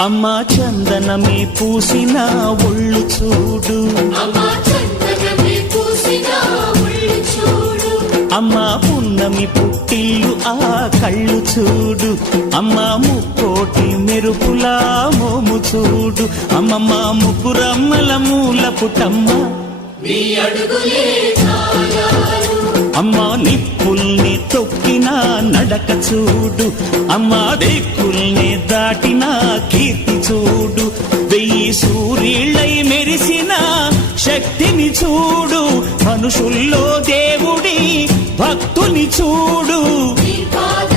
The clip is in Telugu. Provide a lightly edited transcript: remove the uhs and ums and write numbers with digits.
అమ్మా చందనమే పూసిన ఒళ్ళు చూడు, అమ్మా పున్నమి పుట్టిల్లు ఆ కళ్ళు చూడు, అమ్మా ముక్కోటి మెరుపులా మోము చూడు, అమ్మమ్మ ముగ్గురమ్మల మూల పుటమ్మ అమ్మా నిప్పుల్ని తొక్కిన నడక చూడు, అమ్మా దిక్కుల్ని దాటిన కీర్తి చూడు, 1000 సూర్యుళ్ళై మెరిసిన శక్తిని చూడు, మనుషుల్లో దేవుడి భక్తుని చూడు.